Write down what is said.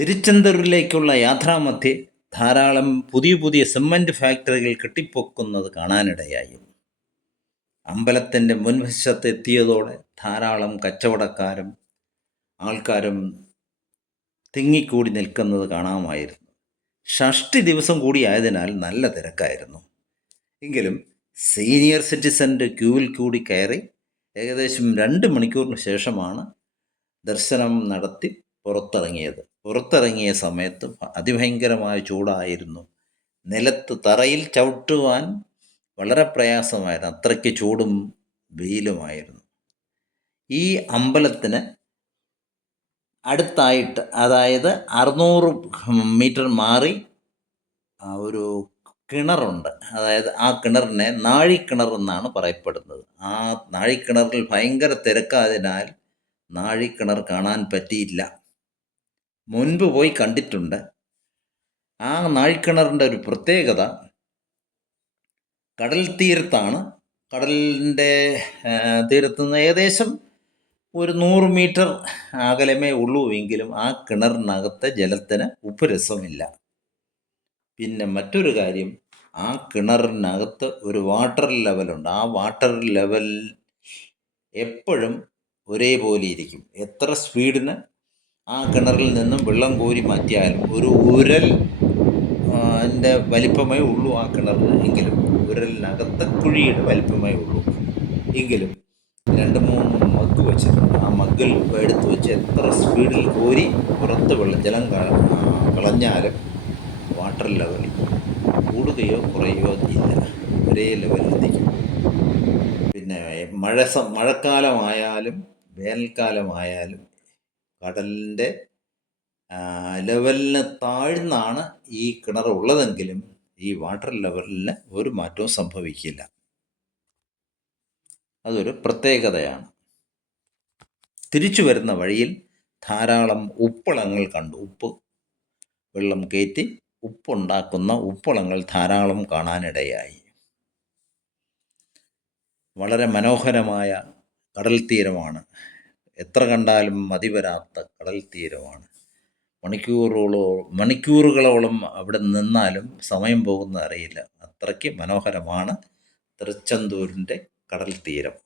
തിരുച്ചെന്തൂരിലേക്കുള്ള യാത്രാമധ്യേ ധാരാളം പുതിയ പുതിയ സിമന്റ് ഫാക്ടറികൾ കെട്ടിപ്പൊക്കുന്നത് കാണാനിടയായി. അമ്പലത്തിന്റെ മുൻവശത്ത് എത്തിയതോടെ ധാരാളം കച്ചവടക്കാരും ആൾക്കാരും തിങ്ങിക്കൂടി നിൽക്കുന്നത് കാണാമായിരുന്നു. ഷഷ്ടി ദിവസം കൂടി ആയതിനാൽ നല്ല തിരക്കായിരുന്നു. എങ്കിലും സീനിയർ സിറ്റിസന്റെ ക്യൂവിൽ കൂടി കയറി ഏകദേശം രണ്ട് മണിക്കൂറിന് ശേഷമാണ് ദർശനം നടത്തി പുറത്തിറങ്ങിയത്. പുറത്തിറങ്ങിയ സമയത്ത് അതിഭയങ്കരമായ ചൂടായിരുന്നു. നിലത്ത് തറയിൽ ചവിട്ടുവാൻ വളരെ പ്രയാസമായിരുന്നു. അത്രയ്ക്ക് ചൂടും വെയിലുമായിരുന്നു. ഈ അമ്പലത്തിന് അടുത്തായിട്ട് അതായത് അറുന്നൂറ് മീറ്റർ മാറി ഒരു കിണറുണ്ട്. അതായത് ആ കിണറിനെ നാഴിക്കിണർ എന്നാണ് പറയപ്പെടുന്നത്. ആ നാഴിക്കിണറിൽ ഭയങ്കര തിരക്കായതിനാൽ നാഴിക്കിണർ കാണാൻ പറ്റിയില്ല. മുൻപ് പോയി കണ്ടിട്ടുണ്ട്. ആ നാഴിക്കിണറിന്റെ ഒരു പ്രത്യേകത കടൽ തീരത്താണ്. കടലിന്റെ തീരത്ത് നിന്ന് ഏകദേശം ഒരു നൂറ് മീറ്റർ അകലമേ ഉള്ളൂ എങ്കിലും ആ കിണറിനകത്തെ ജലത്തിന് ഉപ്പ് രസമില്ല പിന്നെ മറ്റൊരു കാര്യം ആ കിണറിനകത്ത് ഒരു വാട്ടർ ലെവലുണ്ട്. ആ വാട്ടർ ലെവൽ എപ്പോഴും ഒരേപോലെ ഇരിക്കും. എത്ര സ്പീഡിന് ആ കിണറിൽ നിന്നും വെള്ളം കോരി മാറ്റിയാൽ ഒരു ഉരൽ അതിന്റെ വലിപ്പമേ ഉള്ളൂ ആ കിണറിന് എങ്കിലും. ഉരലിനകത്തെ കുഴിയുടെ വലിപ്പമേ ഉള്ളൂ എങ്കിലും. രണ്ട് മൂന്ന് മഗ് വെച്ചിട്ടുണ്ട്. ആ മഗ്ഗിൽ എടുത്ത് വെച്ച് എത്ര സ്പീഡിൽ കോരി പുറത്ത് വെള്ളം ജലം കളഞ്ഞാലും വാട്ടർ ലെവൽ കൂടുകയോ കുറയുകയോ ഇല്ല. ഒരേ ലെവലിൽ നിൽക്കും പിന്നെ മഴ മഴക്കാലമായാലും വേനൽക്കാലമായാലും കടലിന്റെ ലെവലിന് താഴ്ന്നാണ് ഈ കിണർ ഉള്ളതെങ്കിലും ഈ വാട്ടർ ലെവലിന് ഒരു മാറ്റവും സംഭവിക്കില്ല. അതൊരു പ്രത്യേകതയാണ്. തിരിച്ചു വരുന്ന വഴിയിൽ ധാരാളം ഉപ്പളങ്ങൾ കണ്ടു. ഉപ്പ് വെള്ളം കയറ്റി ഉപ്പുണ്ടാക്കുന്ന ഉപ്പളങ്ങൾ ധാരാളം കാണാനിടയായി. വളരെ മനോഹരമായ കടൽ തീരമാണ് എത്ര കണ്ടാലും മതി വരാത്ത കടൽ തീരമാണ് മണിക്കൂറുകളോ മണിക്കൂറുകളോളം അവിടെ നിന്നാലും സമയം പോകുന്ന അറിയില്ല. അത്രയ്ക്ക് മനോഹരമാണ് തിരുച്ചെന്തൂരിന്റെ കടൽ തീരം